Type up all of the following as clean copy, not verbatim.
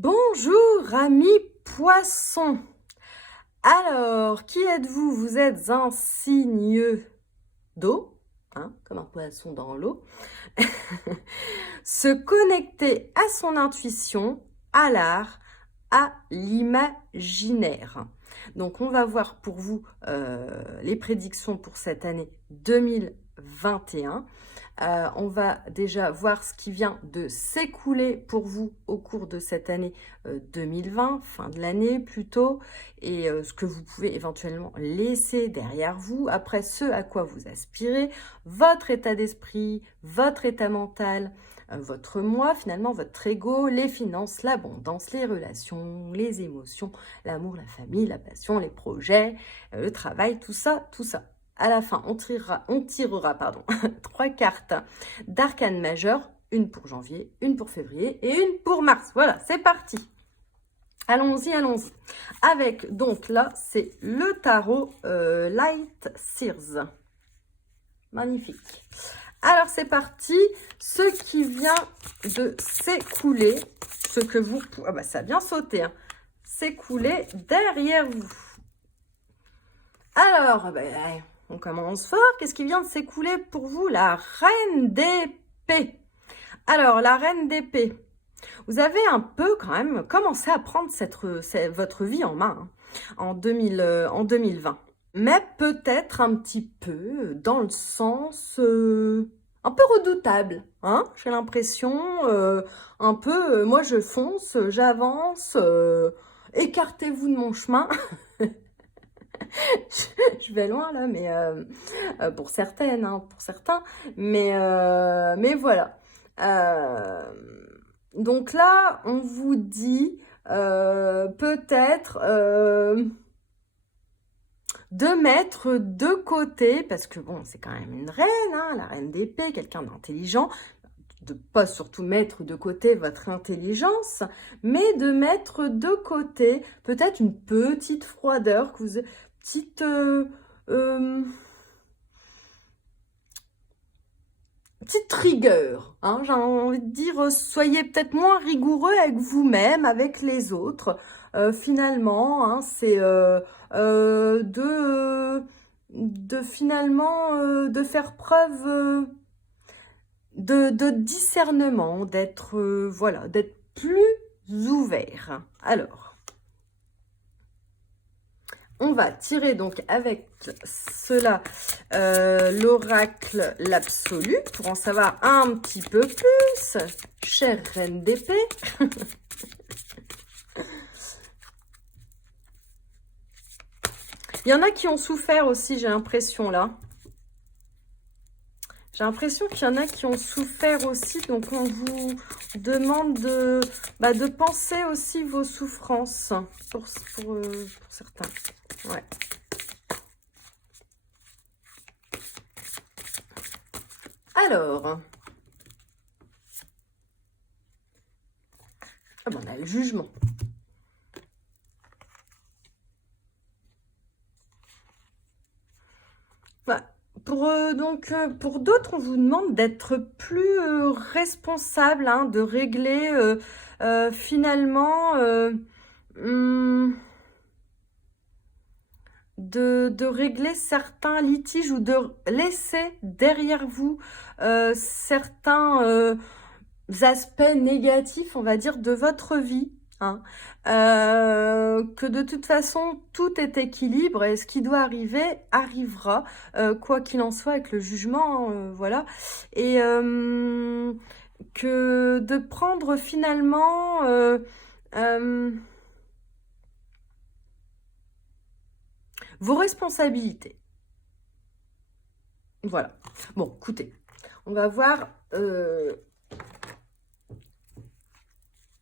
Bonjour amis poissons. Alors, qui êtes-vous? Vous êtes un signe d'eau, comme un poisson dans l'eau. Se connecter à son intuition, à l'art, à l'imaginaire. Donc, on va voir pour vous les prédictions pour cette année 2021. On va déjà voir ce qui vient de s'écouler pour vous au cours de cette année 2020, fin de l'année plutôt, et ce que vous pouvez éventuellement laisser derrière vous, après ce à quoi vous aspirez, votre état d'esprit, votre état mental, votre moi, finalement votre ego, les finances, l'abondance, les relations, les émotions, l'amour, la famille, la passion, les projets, le travail, tout ça, tout ça. À la fin, on tirera 3 cartes d'arcane majeur, une pour janvier, une pour février et une pour mars. Voilà, c'est parti. Allons-y, allons-y. Avec, donc là, c'est le tarot Light Sears. Magnifique. Alors, c'est parti. Ce qui vient de s'écouler, ce que vous... Ah bah, ça a bien sauté, hein. S'écouler derrière vous. Alors, on commence fort. Qu'est-ce qui vient de s'écouler pour vous? La reine d'épée. Alors, la reine d'épée. Vous avez un peu quand même commencé à prendre votre vie en main en 2020. Mais peut-être un petit peu dans le sens un peu redoutable. J'ai l'impression un peu, moi je fonce, j'avance, écartez-vous de mon chemin. Je vais loin là, mais pour certaines, pour certains, mais voilà. Donc là, on vous dit peut-être de mettre de côté, parce que bon, c'est quand même une reine, la reine d'épée, quelqu'un d'intelligent, de pas surtout mettre de côté votre intelligence, mais de mettre de côté peut-être une petite froideur, petite rigueur, j'ai envie de dire, soyez peut-être moins rigoureux avec vous-même, avec les autres. Finalement, c'est de faire preuve de discernement, d'être d'être plus ouvert. Alors, on va tirer donc avec cela l'oracle l'absolu pour en savoir un petit peu plus, chère reine d'épée. Il y en a qui ont souffert aussi, j'ai l'impression là. J'ai l'impression qu'il y en a qui ont souffert aussi, donc on vous demande de penser aussi vos souffrances pour certains. Ouais. Alors, on a le jugement. Pour d'autres, on vous demande d'être plus responsable, de régler finalement de régler certains litiges ou de laisser derrière vous certains aspects négatifs, on va dire, de votre vie. Que de toute façon tout est équilibre et ce qui doit arriver arrivera, quoi qu'il en soit avec le jugement, voilà. Et que de prendre finalement vos responsabilités. Voilà. Bon, écoutez, on va voir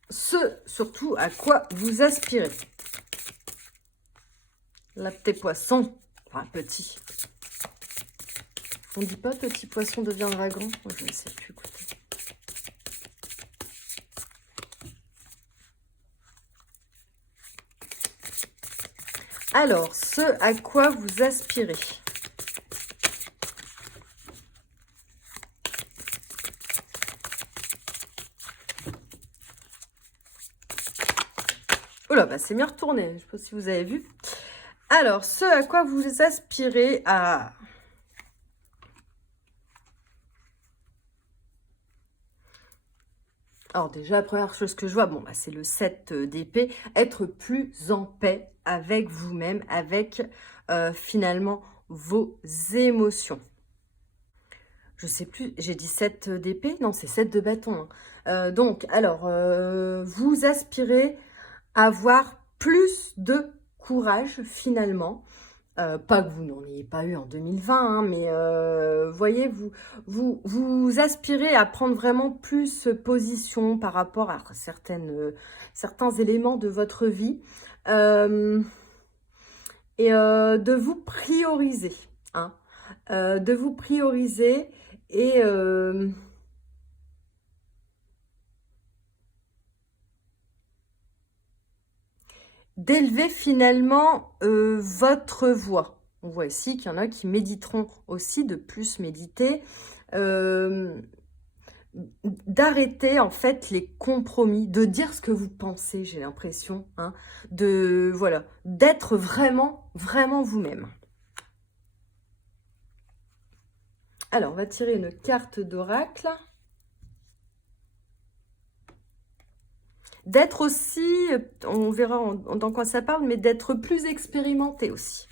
surtout à quoi vous aspirez. Là, petit poisson, enfin petit. On dit pas petit poisson deviendra grand? Moi, je ne sais plus, écoutez. Alors, ce à quoi vous aspirez. Oh là, bah c'est bien retourné. Je ne sais pas si vous avez vu. Alors, ce à quoi vous aspirez à... Alors déjà, la première chose que je vois, bon, bah, c'est le 7 d'épée. Être plus en paix avec vous-même, avec finalement vos émotions. Je sais plus, j'ai dit 7 d'épée? Non, c'est 7 de bâton. Hein. Donc, alors, vous aspirez à avoir plus de courage finalement. Pas que vous n'en ayez pas eu en 2020, hein, mais voyez, vous aspirez à prendre vraiment plus position par rapport à certains éléments de votre vie euh, et de vous prioriser. Hein, de vous prioriser et d'élever finalement votre voix. On voit ici qu'il y en a qui méditeront aussi, de plus méditer, euh, d'arrêter en fait les compromis, de dire ce que vous pensez, j'ai l'impression, hein, de voilà, d'être vraiment, vraiment vous-même. Alors, on va tirer une carte d'oracle. D'être aussi, on verra dans quoi ça parle, mais d'être plus expérimenté aussi.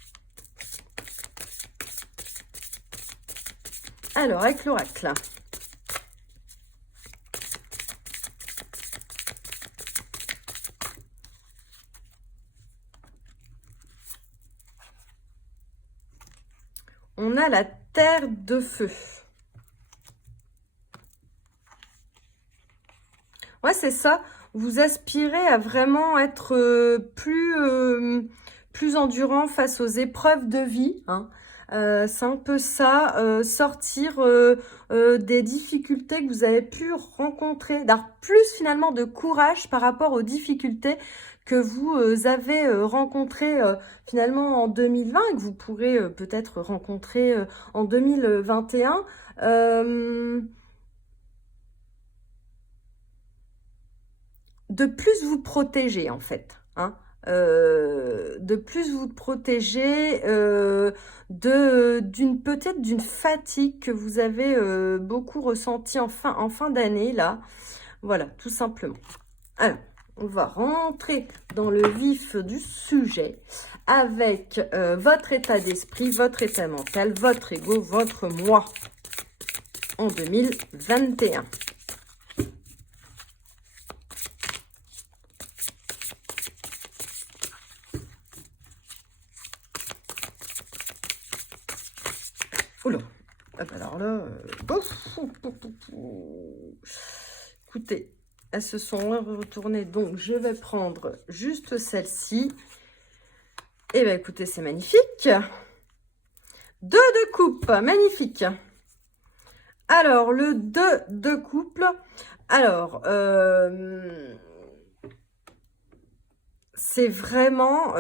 Alors, avec l'oracle. On a la terre de feu. Ouais, c'est ça. Vous aspirez à vraiment être plus endurant face aux épreuves de vie. Hein. C'est un peu ça, sortir des difficultés que vous avez pu rencontrer, d'avoir plus finalement de courage par rapport aux difficultés que vous avez rencontrées finalement en 2020 et que vous pourrez peut-être rencontrer en 2021. De plus vous protéger en fait, hein, de plus vous protéger peut-être d'une fatigue que vous avez beaucoup ressenti en fin d'année là, voilà, tout simplement. Alors, on va rentrer dans le vif du sujet avec votre état d'esprit, votre état mental, votre ego, votre moi en 2021. Oula, alors là, écoutez, elles se sont retournées, donc je vais prendre juste celle-ci. Et bien écoutez, c'est magnifique. 2 de coupe, magnifique. Alors, le 2 de couple, alors, c'est vraiment...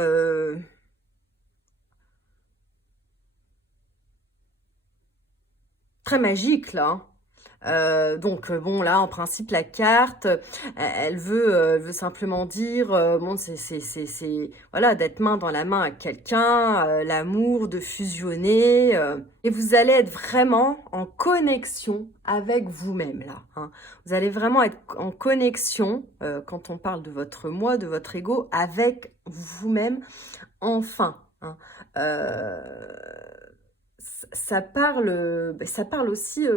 très magique là. Hein. Donc bon là en principe la carte elle veut simplement dire bon c'est voilà d'être main dans la main avec quelqu'un, l'amour de fusionner et vous allez être vraiment en connexion avec vous-même là. Hein. Vous allez vraiment être en connexion quand on parle de votre moi, de votre ego avec vous-même enfin. Hein. Ça parle aussi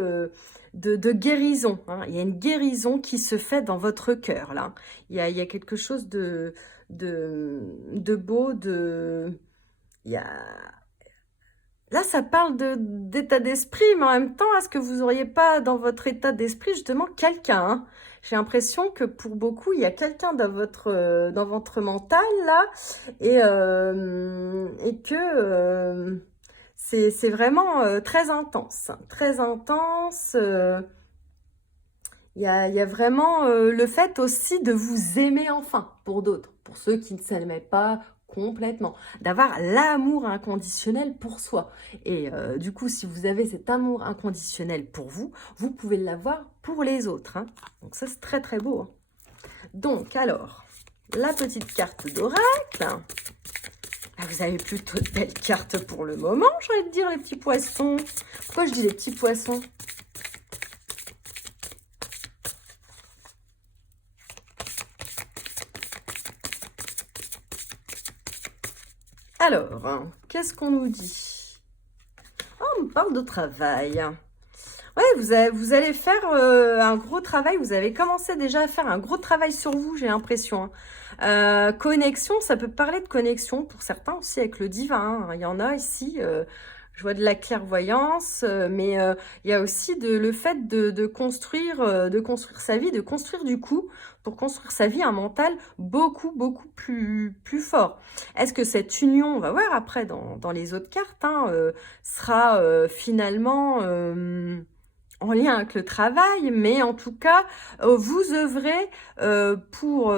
de guérison. Hein. Il y a une guérison qui se fait dans votre cœur, là. Il y a quelque chose de beau, il y a... Là, ça parle d'état d'esprit, mais en même temps, est-ce que vous n'auriez pas dans votre état d'esprit, justement, quelqu'un hein. J'ai l'impression que pour beaucoup, il y a quelqu'un dans votre mental, là, et que... c'est vraiment très intense. Très intense. Il y a vraiment le fait aussi de vous aimer enfin pour d'autres. Pour ceux qui ne s'aimaient pas complètement. D'avoir l'amour inconditionnel pour soi. Et du coup, si vous avez cet amour inconditionnel pour vous, vous pouvez l'avoir pour les autres. Hein. Donc ça, c'est très très beau. Hein. Donc, alors, la petite carte d'oracle. Ah, vous avez plutôt de belles cartes pour le moment, j'ai envie de dire, les petits poissons. Pourquoi je dis les petits poissons? Alors, qu'est-ce qu'on nous dit? Oh, on me parle de travail. Ouais, vous allez faire un gros travail. Vous avez commencé déjà à faire un gros travail sur vous, j'ai l'impression. Connexion, ça peut parler de connexion pour certains aussi avec le divin. Hein. Il y en a ici. Je vois de la clairvoyance, mais il y a aussi le fait de construire sa vie, de construire du coup, pour construire sa vie, un mental beaucoup, beaucoup plus fort. Est-ce que cette union, on va voir après dans les autres cartes, hein, sera finalement en lien avec le travail, mais en tout cas, vous œuvrez pour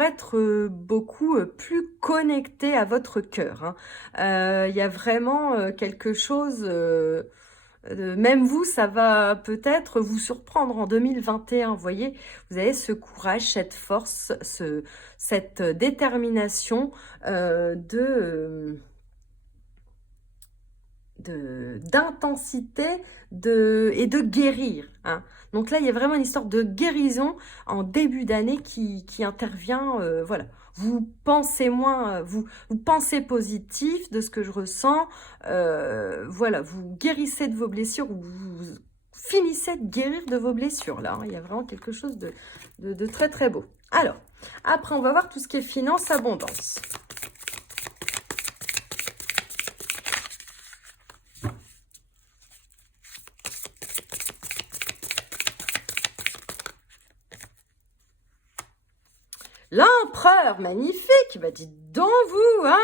être beaucoup plus connecté à votre cœur. Hein. Il y a vraiment quelque chose, même vous, ça va peut-être vous surprendre en 2021. Vous voyez, vous avez ce courage, cette force, cette détermination d'intensité et de guérir. Hein. Donc là, il y a vraiment une histoire de guérison en début d'année qui intervient. Voilà, vous pensez moins, vous pensez positif de ce que je ressens. Voilà, vous guérissez de vos blessures, vous finissez de guérir de vos blessures. Là, hein. Il y a vraiment quelque chose de très très beau. Alors, après, on va voir tout ce qui est finance, abondance. L'empereur, magnifique. Bah, dites donc vous, hein.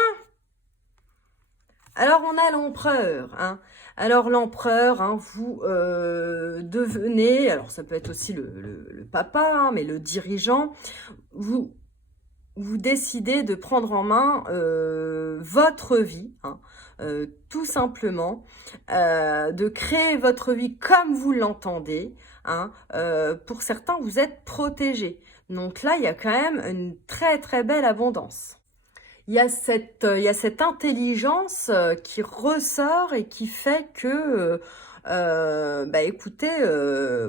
Alors, on a l'empereur, hein. Alors, l'empereur, hein, vous devenez, alors ça peut être aussi le papa, hein, mais le dirigeant, vous décidez de prendre en main votre vie, hein, tout simplement, de créer votre vie comme vous l'entendez. Hein, pour certains, vous êtes protégés. Donc là, il y a quand même une très très belle abondance. Il y a cette intelligence qui ressort et qui fait que, bah écoutez,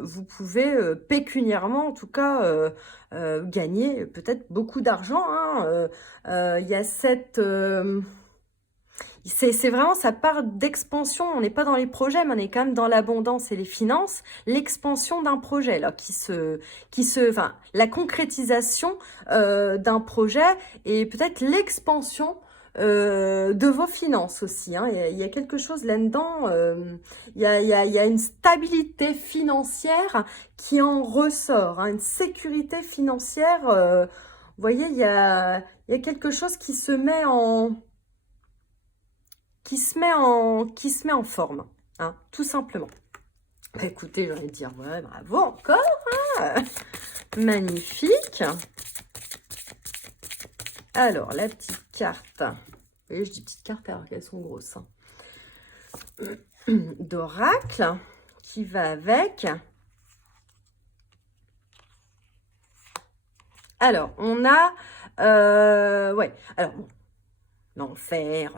vous pouvez pécuniairement, en tout cas, gagner peut-être beaucoup d'argent. Hein, il y a c'est vraiment, ça part d'expansion. On n'est pas dans les projets, mais on est quand même dans l'abondance et les finances. L'expansion d'un projet, là, enfin, la concrétisation d'un projet et peut-être l'expansion de vos finances aussi. Hein. Il y a quelque chose là-dedans. Il y a une stabilité financière qui en ressort, hein, une sécurité financière. Vous voyez, il y a quelque chose qui se met en forme, hein, tout simplement. Bah, écoutez, j'ai envie de dire, ouais, bravo encore, hein. Magnifique. Alors, la petite carte, vous voyez, je dis petite carte alors qu'elles sont grosses, hein. D'oracle, qui va avec. Alors, on a, ouais, alors, bon, l'enfer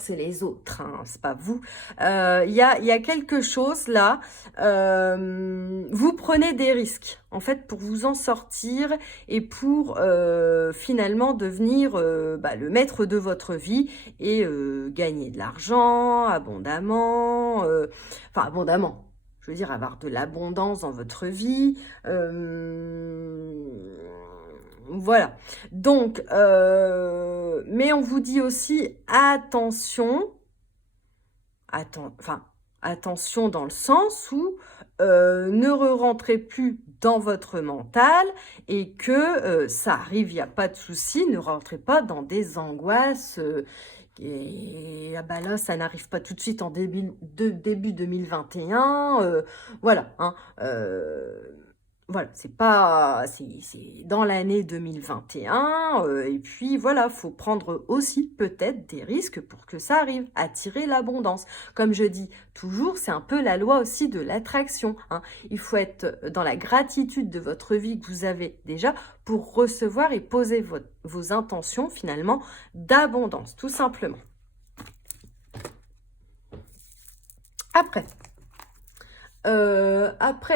c'est les autres, hein, c'est pas vous. Il y a quelque chose là, vous prenez des risques en fait pour vous en sortir et pour finalement devenir le maître de votre vie et gagner de l'argent abondamment, enfin abondamment. Je veux dire, avoir de l'abondance dans votre vie. Voilà. Donc, mais on vous dit aussi attention, attention dans le sens où ne rentrez plus dans votre mental et que ça arrive, il n'y a pas de souci, ne rentrez pas dans des angoisses. Et ah bah là, ça n'arrive pas tout de suite en début 2021. Voilà. Hein, Voilà, c'est pas, c'est dans l'année 2021, et puis voilà, faut prendre aussi peut-être des risques pour que ça arrive, attirer l'abondance. Comme je dis toujours, c'est un peu la loi aussi de l'attraction, hein. Il faut être dans la gratitude de votre vie que vous avez déjà pour recevoir et poser vos intentions finalement d'abondance, tout simplement. Après,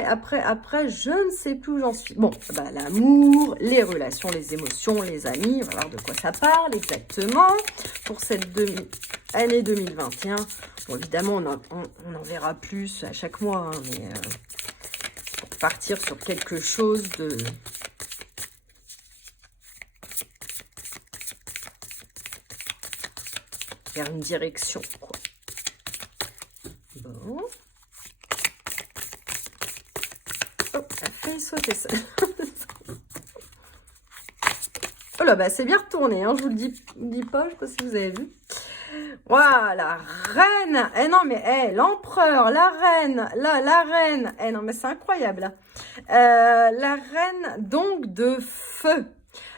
après, je ne sais plus où j'en suis. Bon, bah, l'amour, les relations, les émotions, les amis, on va voir de quoi ça parle exactement pour cette année 2021. Bon, évidemment, on en verra plus à chaque mois, hein, mais pour partir sur quelque chose de... vers une direction, quoi. Bon. Oh, ça a failli sauter ça. Oh là, bah c'est bien retourné, hein, je vous le dis pas, je sais pas si vous avez vu. Voilà, reine. Eh non, mais l'empereur, la reine, la reine. Eh non, mais c'est incroyable. La reine, donc, de feu.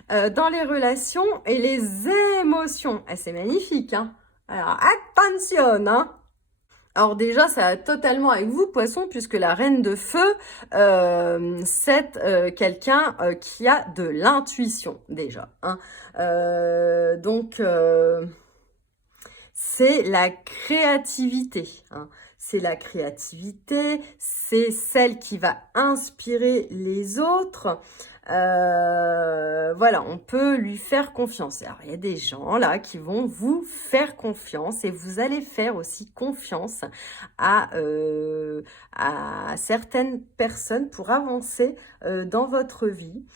Dans les relations et les émotions. Eh, c'est magnifique, hein. Alors, attention, hein. Alors déjà, ça va totalement avec vous, poisson, puisque la reine de feu, c'est quelqu'un qui a de l'intuition, déjà, hein. Donc, c'est la créativité, hein. C'est la créativité, c'est celle qui va inspirer les autres. Voilà, on peut lui faire confiance. Alors, il y a des gens là qui vont vous faire confiance et vous allez faire aussi confiance à certaines personnes pour avancer dans votre vie.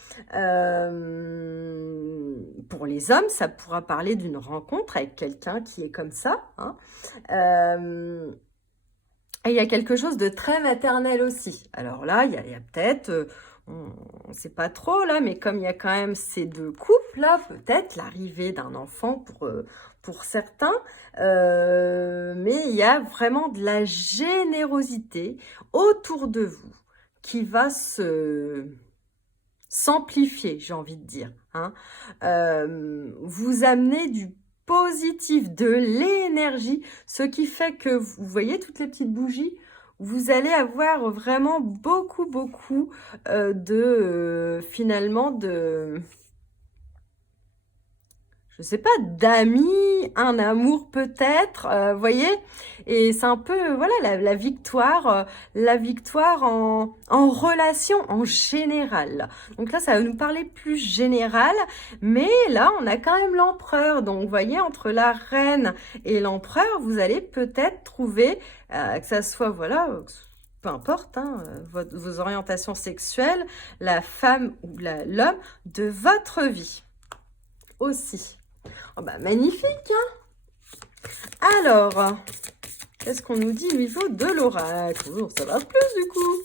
Pour les hommes, ça pourra parler d'une rencontre avec quelqu'un qui est comme ça, hein. Et il y a quelque chose de très maternel aussi. Alors là, il y a peut-être, on ne sait pas trop là, mais comme il y a quand même ces deux couples là, peut-être l'arrivée d'un enfant pour certains, mais il y a vraiment de la générosité autour de vous qui va s'amplifier, j'ai envie de dire, hein. Vous amenez du positif, de l'énergie, ce qui fait que, vous voyez toutes les petites bougies, vous allez avoir vraiment beaucoup, beaucoup finalement, je sais pas, d'amis, un amour peut-être, voyez. Et c'est un peu, voilà, la victoire en relation en général. Donc là, ça va nous parler plus général, mais là, on a quand même l'empereur. Donc, vous voyez, entre la reine et l'empereur, vous allez peut-être trouver, que ça soit, voilà, peu importe, hein, vos orientations sexuelles, la femme ou l'homme de votre vie aussi. Oh bah magnifique, hein. Alors, qu'est-ce qu'on nous dit au niveau de l'oracle? Oh, ça va plus du coup.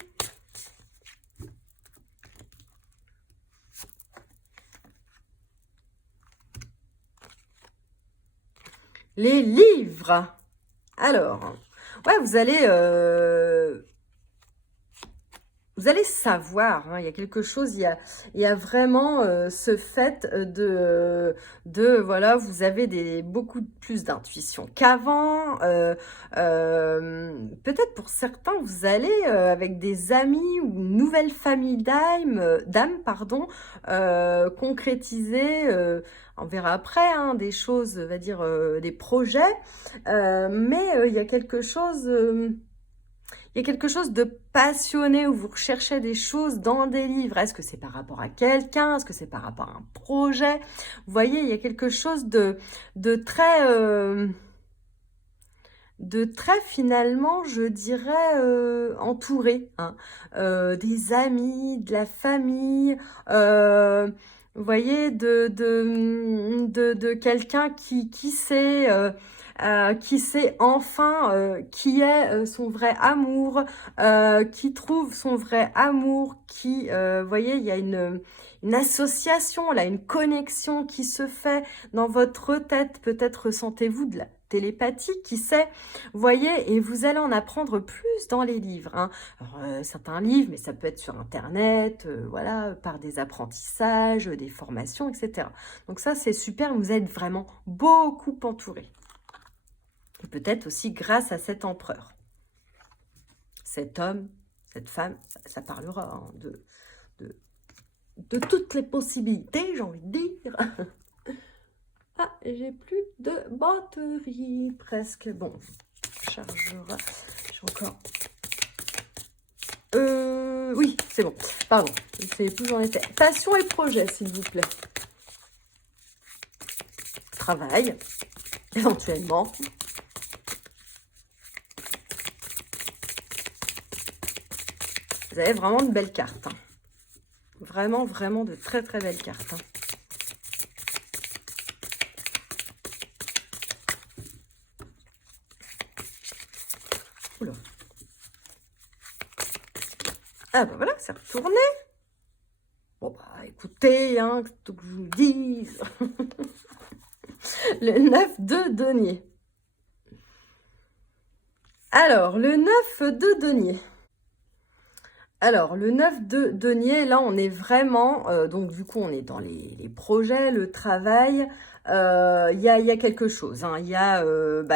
Les livres. Alors, ouais, vous allez savoir, hein, il y a quelque chose, il y a vraiment ce fait voilà, vous avez beaucoup plus d'intuition qu'avant. Peut-être pour certains, vous allez avec des amis ou une nouvelle famille d'âmes, pardon, concrétiser, on verra après, hein, des choses, on va dire, des projets, mais il y a quelque chose... il y a quelque chose de passionné où vous recherchez des choses dans des livres. Est-ce que c'est par rapport à quelqu'un? Est-ce que c'est par rapport à un projet? Vous voyez, il y a quelque chose de très finalement, je dirais, entouré, hein. Des amis, de la famille, vous voyez, de quelqu'un qui sait... qui sait enfin qui est son vrai amour, qui trouve son vrai amour, qui, voyez, il y a une association, là, une connexion qui se fait dans votre tête. Peut-être ressentez-vous de la télépathie, qui sait, voyez, et vous allez en apprendre plus dans les livres, hein. Alors, certains livres, mais ça peut être sur Internet, voilà, par des apprentissages, des formations, etc. Donc ça, c'est super, vous êtes vraiment beaucoup entouré. Et peut-être aussi grâce à cet empereur. Cet homme, cette femme, ça parlera hein, de toutes les possibilités, j'ai envie de dire. Ah, j'ai plus de batterie, presque. Bon, chargera. J'ai encore... oui, c'est bon. Pardon, je ne sais plus où j'en étais. Passion et projet, s'il vous plaît. Travail, éventuellement. Vous avez vraiment de belles cartes. Hein. Vraiment, vraiment de très, très belles cartes. Hein. Oula. Ah bah voilà, c'est retourné. Bon bah écoutez, hein, tout que je vous dise. Le 9 de denier. Alors, le 9 de denier. Alors, le 9 de denier, là, on est vraiment... donc, du coup, on est dans les projets, le travail. Il y a quelque chose. Hein. Il y a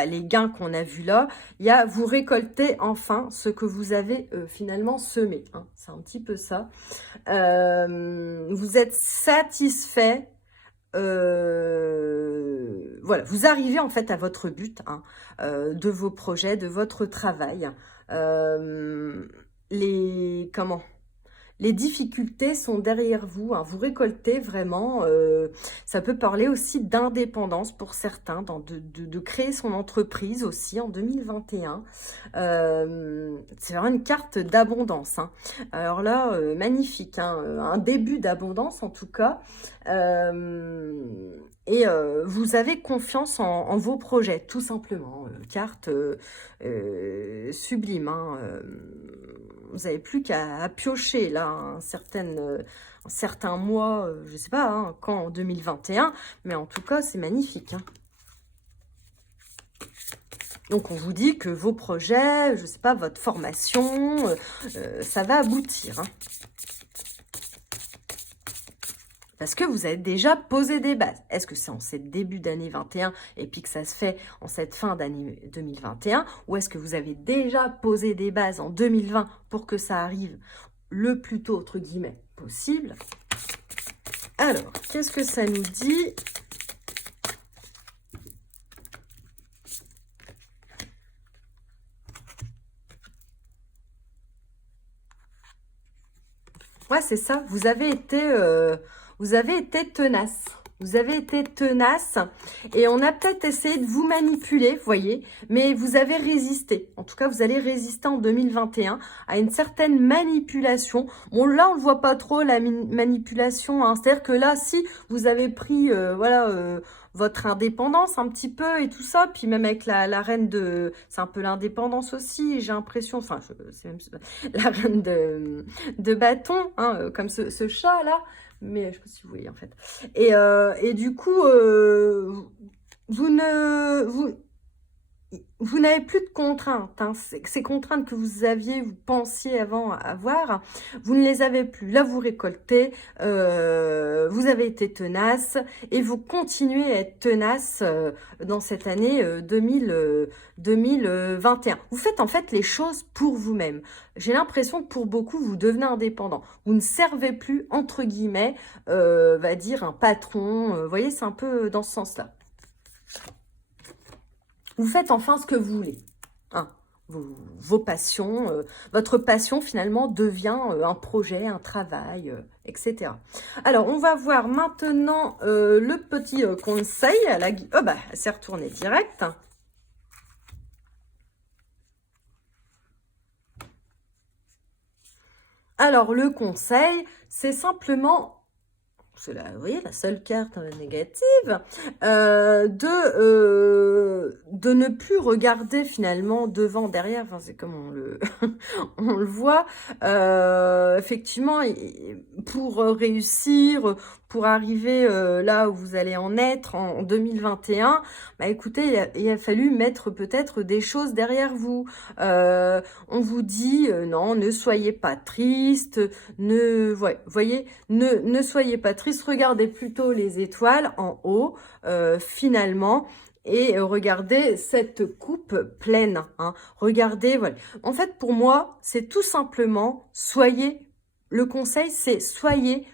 les gains qu'on a vus là. Il y a vous récoltez enfin ce que vous avez finalement semé. Hein. C'est un petit peu ça. Vous êtes satisfait. Voilà, vous arrivez en fait à votre but hein, de vos projets, de votre travail. Les difficultés sont derrière vous, hein, vous récoltez vraiment, ça peut parler aussi d'indépendance pour certains, de créer son entreprise aussi en 2021. C'est vraiment une carte d'abondance. Hein. Alors là, magnifique, hein, un début d'abondance en tout cas. Vous avez confiance en vos projets, tout simplement. Carte sublime. Hein, vous n'avez plus qu'à piocher là un certain mois, je ne sais pas hein, quand en 2021, mais en tout cas c'est magnifique. Hein. Donc on vous dit que vos projets, je ne sais pas, votre formation, ça va aboutir. Hein. Parce que vous avez déjà posé des bases. Est-ce que c'est en cette début d'année 21 et puis que ça se fait en cette fin d'année 2021 ou est-ce que vous avez déjà posé des bases en 2020 pour que ça arrive le plus tôt, entre guillemets, possible? Alors, qu'est-ce que ça nous dit? Ouais, c'est ça. Vous avez été tenace. Vous avez été tenace et on a peut-être essayé de vous manipuler, vous voyez, mais vous avez résisté. En tout cas, vous allez résister en 2021 à une certaine manipulation. Bon, là, on ne voit pas trop la manipulation. Hein. C'est-à-dire que là, si vous avez pris, votre indépendance un petit peu et tout ça, puis même avec la reine de... C'est un peu l'indépendance aussi, j'ai l'impression, enfin, c'est même la reine de bâton, hein, comme ce chat-là, mais je sais pas si vous voyez en fait. Et du coup, vous n'avez plus de contraintes. Hein. Ces contraintes que vous pensiez avant avoir, vous ne les avez plus. Là, vous récoltez, vous avez été tenace et vous continuez à être tenace dans cette année 2021. Vous faites en fait les choses pour vous-même. J'ai l'impression que pour beaucoup, vous devenez indépendant. Vous ne servez plus, entre guillemets, va dire un patron. Vous voyez, c'est un peu dans ce sens-là. Vous faites enfin ce que vous voulez. Hein, vos passions, votre passion finalement devient un projet, un travail, etc. Alors, on va voir maintenant le petit conseil. Oh bah, elle s'est retournée direct. Alors, le conseil, c'est simplement c'est la, vous voyez, la seule carte négative, de ne plus regarder finalement devant, derrière, enfin, c'est comme on le, on le voit, effectivement, pour réussir, pour arriver là où vous allez en être en 2021, bah écoutez, il a fallu mettre peut-être des choses derrière vous. On vous dit, non, ne soyez pas triste, voyez, ne soyez pas triste, regardez plutôt les étoiles en haut, finalement, et regardez cette coupe pleine. Hein. Regardez, voilà. En fait, pour moi, c'est tout simplement, le conseil, c'est soyez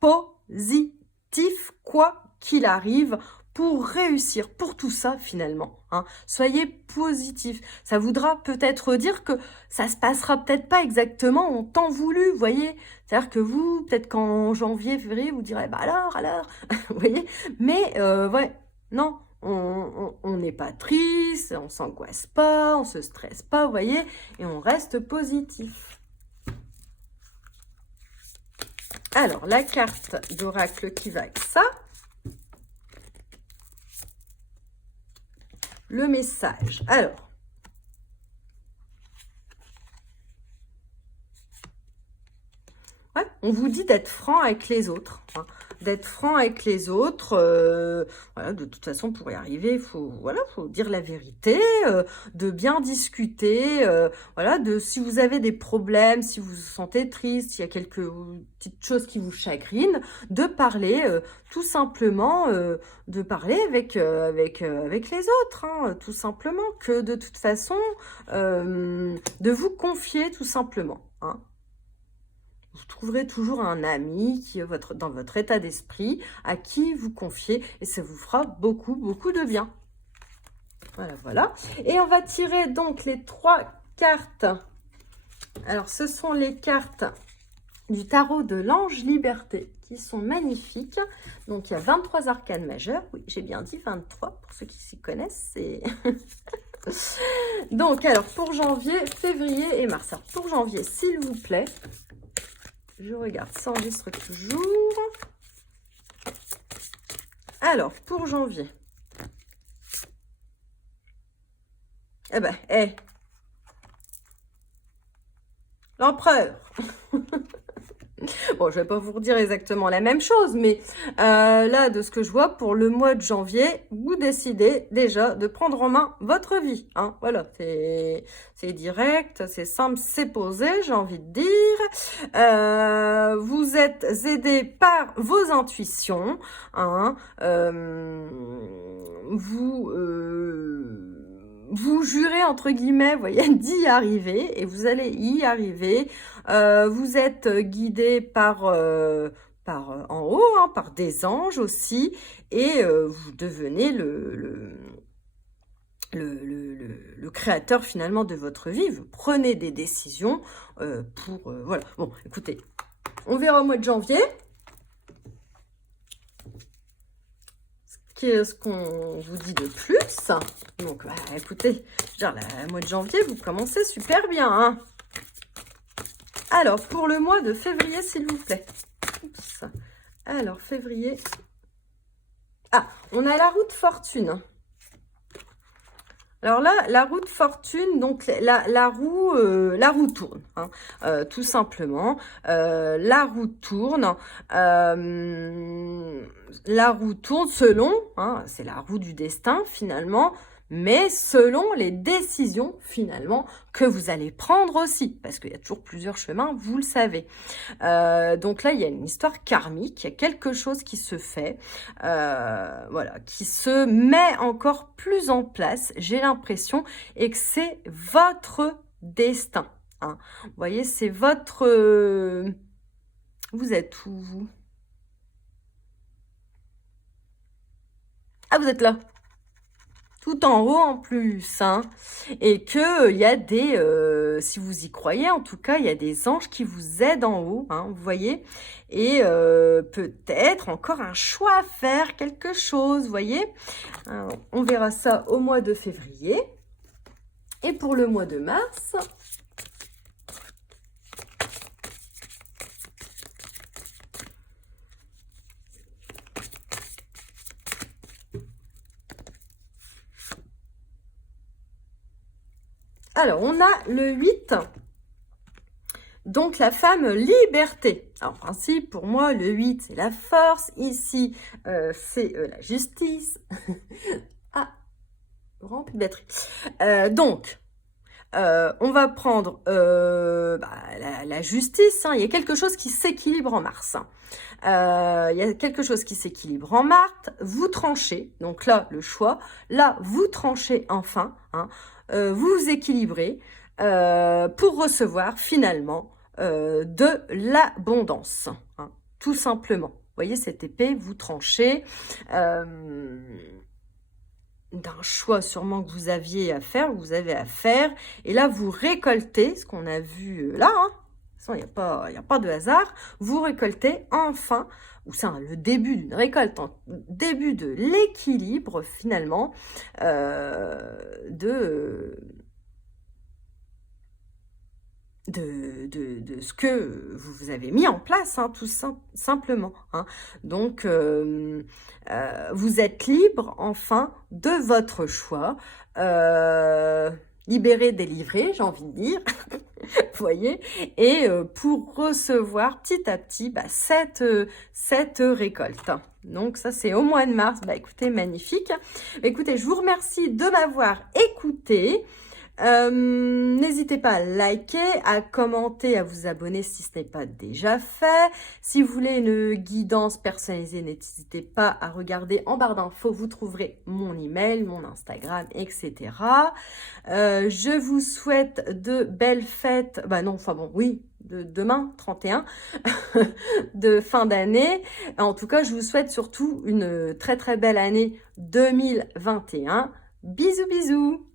positif, quoi qu'il arrive, pour réussir, pour tout ça finalement. Hein. Soyez positif. Ça voudra peut-être dire que ça se passera peut-être pas exactement en temps voulu, vous voyez. C'est-à-dire que vous, peut-être qu'en janvier, février, vous direz, bah alors, vous voyez. Mais, ouais, non, on n'est pas triste, on s'angoisse pas, on se stresse pas, vous voyez, et on reste positif. Alors, la carte d'oracle qui va avec ça. Le message. Alors, ouais, on vous dit d'être franc avec les autres. Hein, d'être franc avec les autres. Voilà, de toute façon, pour y arriver, il faut, voilà, faut dire la vérité, de bien discuter. Voilà, si vous avez des problèmes, si vous vous sentez triste, s'il y a quelques petites choses qui vous chagrinent, de parler tout simplement, de parler avec les autres, hein, tout simplement, que de toute façon, de vous confier tout simplement. Hein. Vous trouverez toujours un ami qui est dans votre état d'esprit, à qui vous confiez, et ça vous fera beaucoup, beaucoup de bien. Voilà, voilà. Et on va tirer donc les 3 cartes. Alors, ce sont les cartes du tarot de l'Ange Liberté, qui sont magnifiques. Donc, il y a 23 arcanes majeures. Oui, j'ai bien dit 23, pour ceux qui s'y connaissent. Donc, alors, pour janvier, février et mars. Alors, pour janvier, s'il vous plaît, je regarde, ça enregistre toujours. Alors, pour janvier. Eh ben, l'empereur. Bon, je vais pas vous redire exactement la même chose, mais là, de ce que je vois, pour le mois de janvier, vous décidez déjà de prendre en main votre vie. Hein. Voilà, c'est direct, c'est simple, c'est posé, j'ai envie de dire. Vous êtes aidé par vos intuitions. Hein. Vous jurez, entre guillemets, vous voyez, d'y arriver, et vous allez y arriver. Vous êtes guidé par en haut, hein, par des anges aussi, et vous devenez le créateur finalement de votre vie. Vous prenez des décisions pour... voilà. Bon, écoutez, on verra au mois de janvier. Qu'est-ce qu'on vous dit de plus? Donc, bah, écoutez, genre, le mois de janvier, vous commencez super bien. Hein. Alors, pour le mois de février, s'il vous plaît. Oups. Alors, février. Ah, on a la roue de fortune. Alors là, la roue de fortune, donc la roue tourne, hein, tout simplement. La roue tourne. La roue tourne selon, hein, c'est la roue du destin finalement, mais selon les décisions finalement que vous allez prendre aussi, parce qu'il y a toujours plusieurs chemins, vous le savez. Donc là, il y a une histoire karmique, il y a quelque chose qui se fait, voilà, qui se met encore plus en place, j'ai l'impression, et que c'est votre destin. Hein. Vous voyez, c'est votre... Vous êtes où, vous? Ah, vous êtes là. Tout en haut en plus, hein, et que il y a des, si vous y croyez, en tout cas, il y a des anges qui vous aident en haut, hein, vous voyez, et peut-être encore un choix à faire, quelque chose, vous voyez. Alors, on verra ça au mois de février. Et pour le mois de mars, Alors, on a le 8. Donc, la femme liberté. En principe, pour moi, le 8, c'est la force. Ici, c'est la justice. Ah, vraiment plus de batterie. Donc, on va prendre la justice. Hein. Il y a quelque chose qui s'équilibre en Mars. Il y a quelque chose qui s'équilibre en Mars. Vous tranchez. Donc là, le choix. Là, vous tranchez enfin. Hein. Vous vous équilibrez pour recevoir finalement de l'abondance. Hein, tout simplement. Vous voyez cette épée, vous tranchez d'un choix sûrement que vous aviez à faire, vous avez à faire. Et là, vous récoltez ce qu'on a vu là. Hein. De toute façon, il n'y a pas de hasard. Vous récoltez enfin, ou c'est le début d'une récolte, début de l'équilibre finalement de ce que vous avez mis en place, hein, tout simplement. Hein. Donc, vous êtes libre, enfin, de votre choix. Libéré, délivré, j'ai envie de dire. Vous voyez, et pour recevoir petit à petit cette récolte. Donc ça, c'est au mois de mars. Bah écoutez, magnifique. Écoutez, je vous remercie de m'avoir écouté. N'hésitez pas à liker, à commenter, à vous abonner si ce n'est pas déjà fait. Si vous voulez une guidance personnalisée, n'hésitez pas à regarder en barre d'infos, vous trouverez mon email, mon Instagram, etc. Je vous souhaite de belles fêtes, de demain, 31, de fin d'année. En tout cas, je vous souhaite surtout une très très belle année 2021. Bisous bisous.